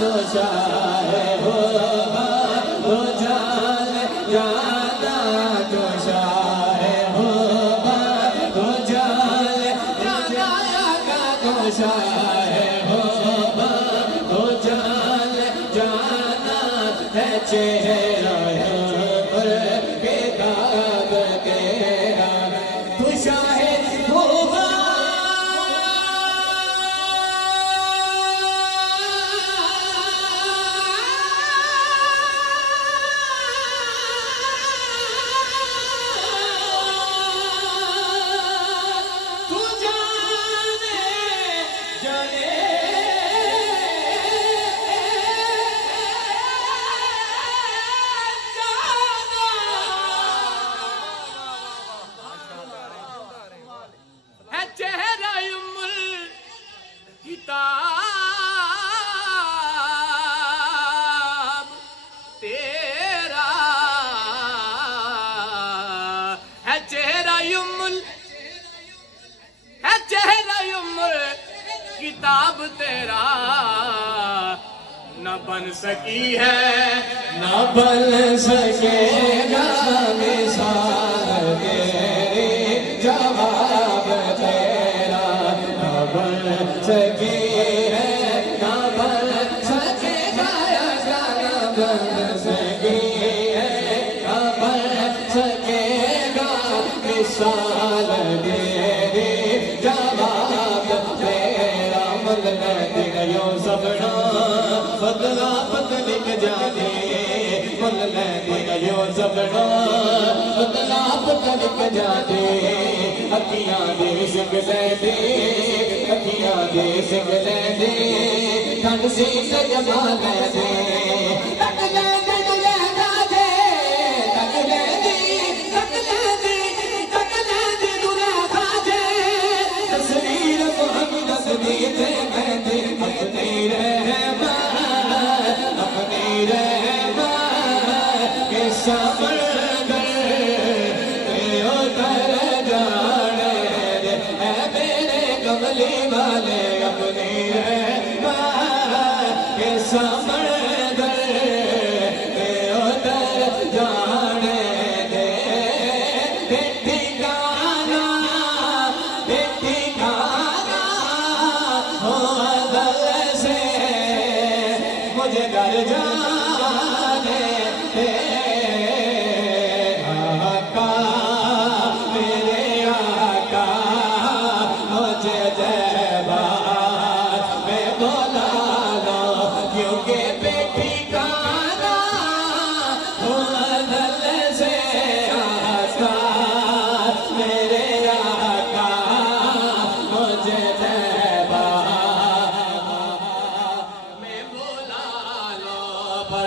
دوشائے ہو تو جان جانا دوشائے ہو تو جان جانا کا دوشائے ہو تو جان جانا ہے چہرہ پر کتاب تیرا تو شاہد ہوگا کتاب تیرا ہے چہرہ یمر کتاب تیرا نہ بن سکی ہے نہ بن سکے گا مثال تیری جواب تیرا نہ بن سکی ہے نہ بن سکے گا نہ بن سکی ہے نہ بن سکے گا مثال تیری جواب تیرا ملنا دیو سبنا بدلا بدلک جانے ملنا دیو سبنا بدلا بدلک جانے اکھیاں دے سنگ لے دے اکھیاں دے سنگ لے دے ٹھنڈ سی سجما لے دے تک لے دے دلے دا دے تک لے دے تک لے دے تک لے دے دلے دا دے تصویر محمد دی تے میں دے اپنی رحمت کے سامر والے اپنی رحمت کے سمندر میں اتر جانے دے ٹھکانا ہو دل سے مجھے ڈر جانے دے آقا میرے آقا مجھے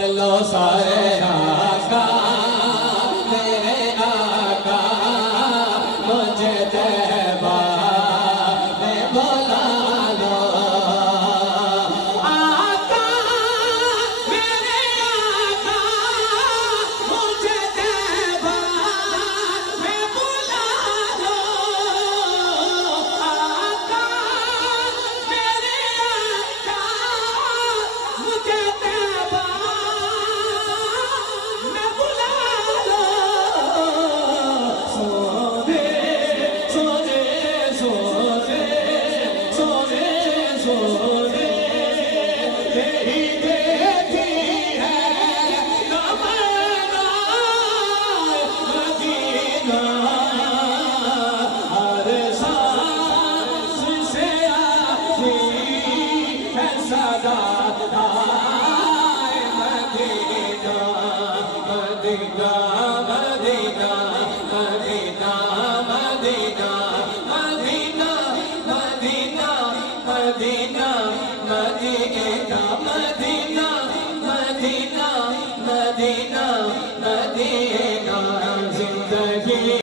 لو سارے آقا میرے آقا مجھے طیبہ میں بلا لو آقا میرے آقا مجھے طیبہ میں بلا لو آقا میرے آقا مجھے طیبہ مدینہ